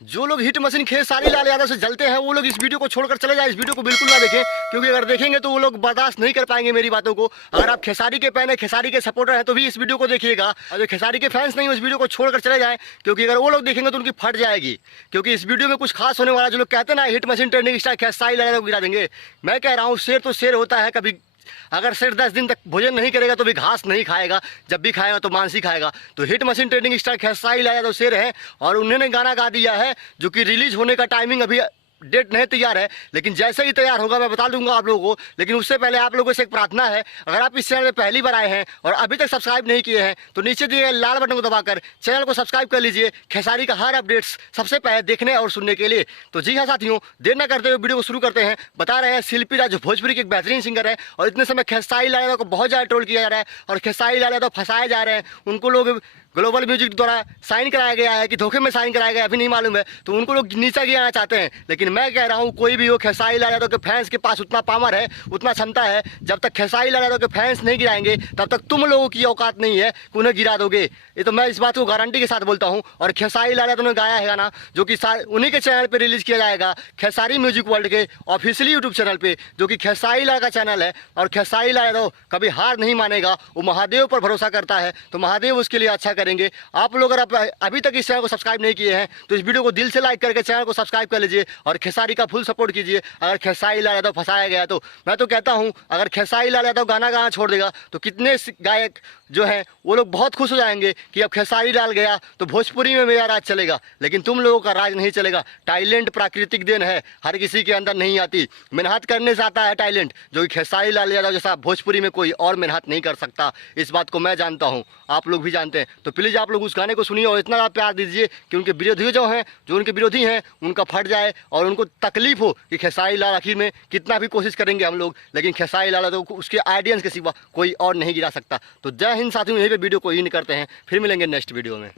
जो लोग hit machine Khesari Lal Yadav से जलते हैं वो लोग इस वीडियो को छोड़कर चले जाए, इस वीडियो को बिल्कुल ना देखें, क्योंकि अगर देखेंगे तो वो लोग बर्दाश्त नहीं कर पाएंगे मेरी बातों को। अगर आप खेसारी के फैन है, खेसारी के सपोर्टर हैं तो भी इस वीडियो को देखिएगा, और जो खेसारी के फैंस नहीं, उस वीडियो को छोड़कर चले जाए, क्योंकि अगर वो लोग देखेंगे तो उनकी फट जाएगी। क्योंकि इस वीडियो में कुछ खास होने वाला, जो लोग कहते हैं ना hit machine trending star Khesari Lal Yadav को गिरा देंगे, मैं कह रहा हूँ शेर तो शेर होता है, कभी अगर शेर 10 दिन तक भोजन नहीं करेगा तो भी घास नहीं खाएगा, जब भी खाएगा तो मांस ही खाएगा। तो hit machine trending star Khesari Lal Yadav शेर है, और उन्होंने गाना गा दिया है जो कि रिलीज होने का टाइमिंग अभी डेट नहीं तैयार है, लेकिन जैसे ही तैयार होगा मैं बता दूंगा आप लोगों को। लेकिन उससे पहले आप लोगों से एक प्रार्थना है, अगर आप इस चैनल में पहली बार आए हैं और अभी तक सब्सक्राइब नहीं किए हैं तो नीचे दिए गए लाल बटन को दबाकर चैनल को सब्सक्राइब कर लीजिए, खेसारी का हर अपडेट्स सबसे पहले देखने और सुनने के लिए। तो जी हाँ साथियों, देर न करते हुए वीडियो को शुरू करते हैं। बता रहे हैं शिल्पी राज भोजपुरी के एक बेहतरीन सिंगर है, और इतने समय खेसारी लाल यादव को बहुत ज़्यादा ट्रोल किया जा रहा है और खेसारी लाल यादव फंसाए जा रहे हैं। उनको लोग ग्लोबल म्यूजिक द्वारा साइन कराया गया है कि धोखे में साइन कराया गया है, अभी नहीं मालूम है, तो उनको लोग नीचा गिराना चाहते हैं। लेकिन मैं कह रहा हूँ कोई भी हो, खेसारी लाल यादव के फैंस के पास उतना पावर है, उतना क्षमता है, जब तक खेसारी लाल यादव के फैंस नहीं गिराएंगे तब तक तुम लोगों की औकात नहीं है कि उन्हें गिरा दोगे। ये तो मैं इस बात को गारंटी के साथ बोलता हूँ। और खेसारी लाल यादव ने गाया है गाना जो कि उन्हीं के चैनल पर रिलीज किया जाएगा, खेसारी म्यूजिक वर्ल्ड के ऑफिशियली यूट्यूब चैनल पर, जो कि खेसारी लाल का चैनल है। और खेसारी लाल यादव कभी हार नहीं मानेगा, वो महादेव पर भरोसा करता है, तो महादेव उसके लिए अच्छा करेंगे। आप लोग अगर अभी तक इस चैनल को सब्सक्राइब नहीं किए हैं तो इस वीडियो को दिल से लाइक करके चैनल को सब्सक्राइब कर लीजिए और खेसारी का फुल सपोर्ट कीजिए। अगर खेसारी लाल यादव फंसाया गया तो मैं तो कहता हूं, अगर खेसारी लाल यादव गाना गाना छोड़ देगा तो कितने गायक जो हैं वो लोग बहुत खुश हो जाएंगे कि अब खेसारी लाल गया तो भोजपुरी में मेरा राज चलेगा। लेकिन तुम लोगों का राज नहीं चलेगा। टैलेंट प्राकृतिक देन है, हर किसी के अंदर नहीं आती, मेहनत करने से आता है टैलेंट, जो कि खेसारी लाल यादव जैसा भोजपुरी में कोई और मेहनत नहीं कर सकता। इस बात को मैं जानता हूँ, आप लोग भी जानते हैं। तो प्लीज़ आप लोग उस गाने को सुनिए और इतना प्यार दीजिए कि उनके विरोधी जो हैं, जो उनके विरोधी हैं, उनका फट जाए और उनको तकलीफ हो कि खेसारी लाल आखिर में कितना भी कोशिश करेंगे हम लोग, लेकिन खेसारी लाल तो उसके आइडियंस के सिवा कोई और नहीं गिरा सकता। तो जय हिंद साथियों, यहीं पे वीडियो को इन करते हैं, फिर मिलेंगे नेक्स्ट वीडियो में।